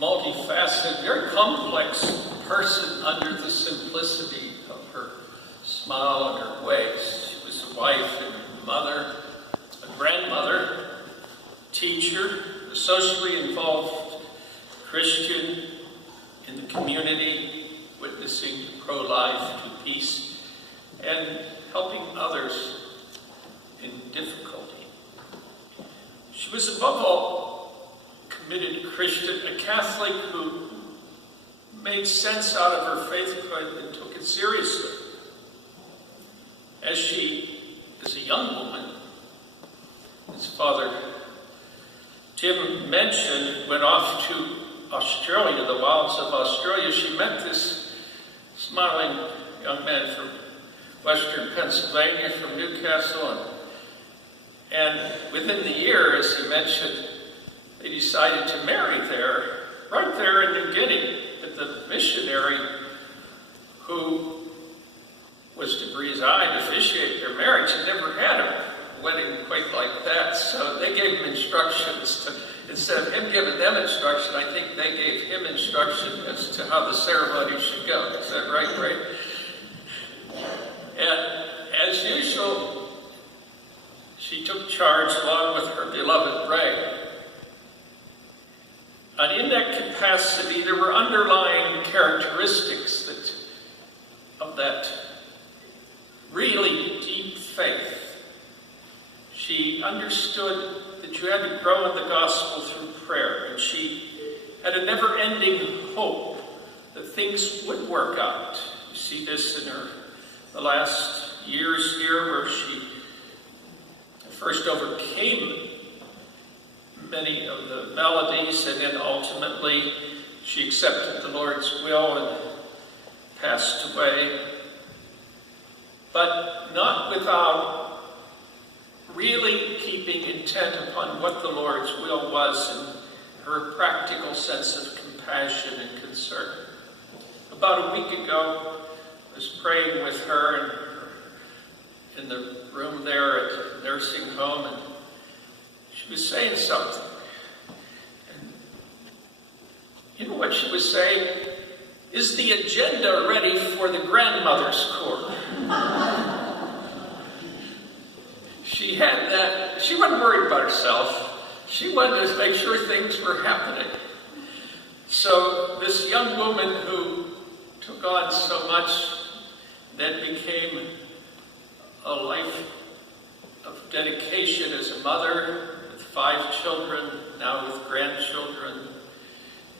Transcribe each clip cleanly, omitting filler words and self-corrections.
multifaceted, very complex person under the simplicity of her smile and her ways. She was a wife and a mother, a grandmother, teacher, a socially involved Christian in the community, witnessing to pro-life, to peace, and helping others in difficulty. She was above all committed Christian, a Catholic who made sense out of her faith and took it seriously. As she, as a young woman, as Father Tim mentioned, went off to Australia, the wilds of Australia. She met this smiling young man from Western Pennsylvania, from Newcastle, and within the year, as he mentioned, they decided to marry there, right there in New Guinea. But the missionary who was to preside, officiate their marriage, had never had a wedding quite like that. So they gave him instructions to, instead of him giving them instruction, I think they gave him instruction as to how the ceremony should go. Is that right, Ray? And as usual, she took charge along with her beloved Ray. And in that capacity, there were underlying characteristics of that really deep faith. She understood that you had to grow in the gospel through prayer, and she had a never-ending hope that things would work out. You see this in the last years here, where she first overcame many of the maladies, and then ultimately she accepted the Lord's will and passed away. But not without really keeping intent upon what the Lord's will was and her practical sense of compassion and concern. About a week ago, I was praying with her in the room there at the nursing home, and she was saying something. And you know what she was saying? Is the agenda ready for the grandmother's corps? She had that. She wasn't worried about herself. She wanted to make sure things were happening. So this young woman who took on so much then became a life of dedication as a mother with 5 children, now with grandchildren,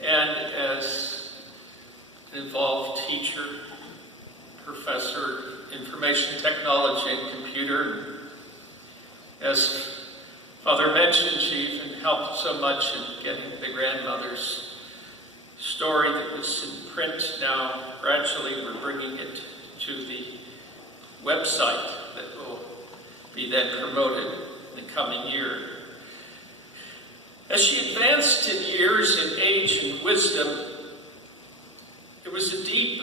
and as an involved teacher, professor of information technology and computer. As Father mentioned, she even helped so much in getting the grandmother's story that was in print. Now, gradually, we're bringing it to the website that will be then promoted in the coming year. As she advanced in years, in age, and wisdom, there was a deep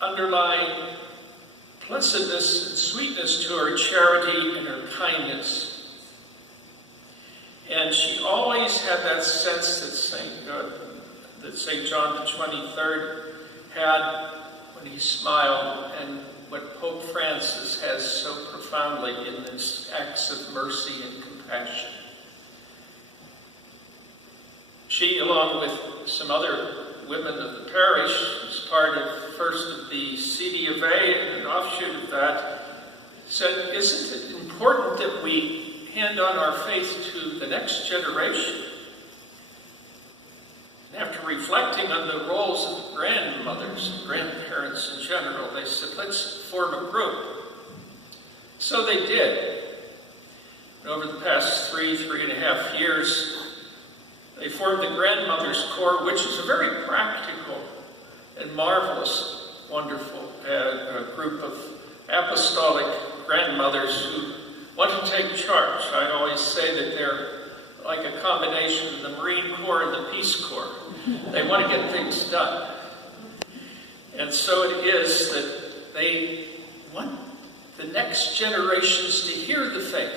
underlying pleasantness and sweetness to her charity and her kindness. And she always had that sense that St. John the 23rd had when he smiled, and what Pope Francis has so profoundly in his acts of mercy and compassion. She, along with some other women of the parish, was part of first of the CD of A, and an offshoot of that, said, isn't it important that we hand on our faith to the next generation? And after reflecting on the roles of grandmothers and grandparents in general, they said, let's form a group. So they did. And over the past 3.5 years, they formed the Grandmothers Corps, which is a very practical and marvelous, wonderful group of apostolic grandmothers who want to take charge. I always say that they're like a combination of the Marine Corps and the Peace Corps. They want to get things done. And so it is that they want the next generations to hear the faith,